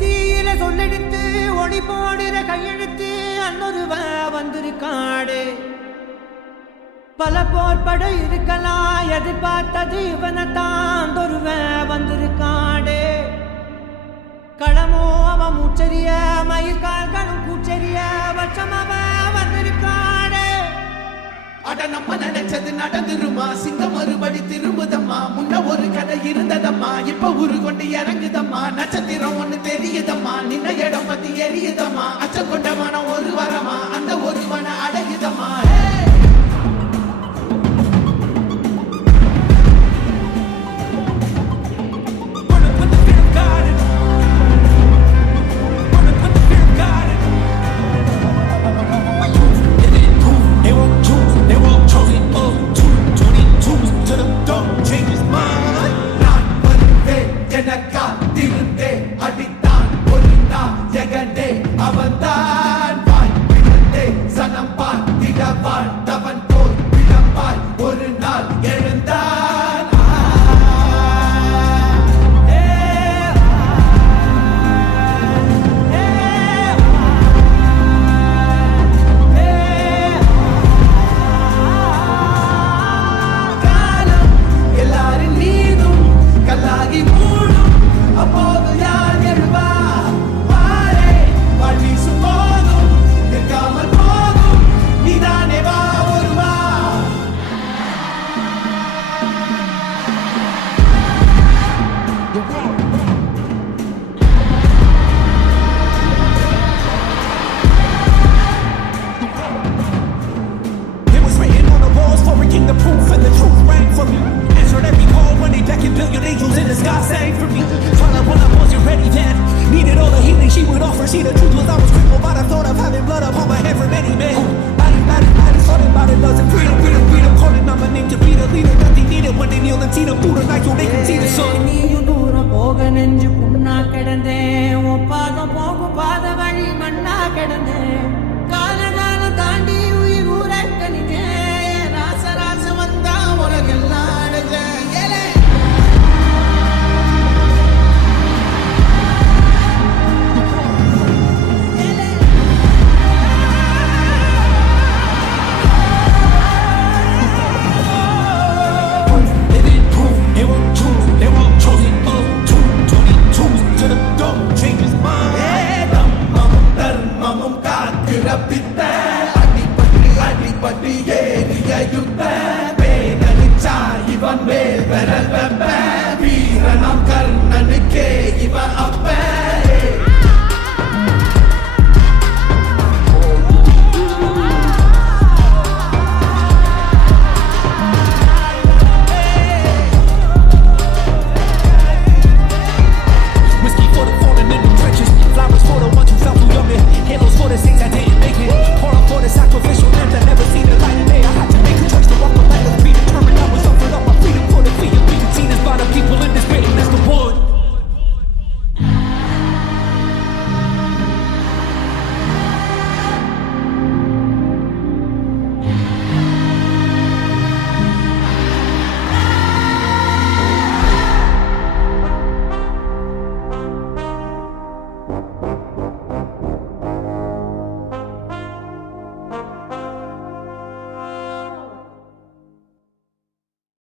தீயில சொல்லெடுத்து ஒளி போடுற கையெழுத்து அன்னொருவ வந்திருக்காடு. பல போர்பட இருக்கலாம் எதிர்பார்த்தது இவனைத்தான் ஒருவ வந்திருக்காடு. களமோ அவன் மூச்சரிய மயிர்கால்களும் கூச்சரிய வச்சம் அவன் வந்திருக்காடு. அட நம்ம நினைச்சது நடந்துருமா, சிங்கம் மறுபடி திரும்புதம்மா. முன்ன ஒரு கதை இருந்ததம்மா, இப்ப உரு கொண்டு இறங்குதம்மா. நட்சத்திரம் ஒண்ணு தெரியுதம்மா, நின்ன இடம் பத்தி எரியுதம்மா. அச்சம் கொண்ட மனம் ஒரு வரமா, அந்த ஒரு மன அடையுதம்மா. The proof and the truth rang for me. Answered every call when they beckoned, billion angels in the sky sang for me. Tried out when I wasn't ready then. Needed all the healing she would offer. See, the truth was I was crippled by the thought of having blood upon my head for many men. Body, thought about it, loves and freedom. Calling out my name to be the leader that they needed when they kneel and see them through the night so they can see the sun. நீயும் தூரம் போக நெஞ்சு புண்ணா கிடந்தேன், ஒப்பாதம் போகும் பாத வழி மண்ணா கிடந்தேன். காலகாலம் தாண்டி உயிர் ஊரக்கணிதேன். அடிப்பட்டு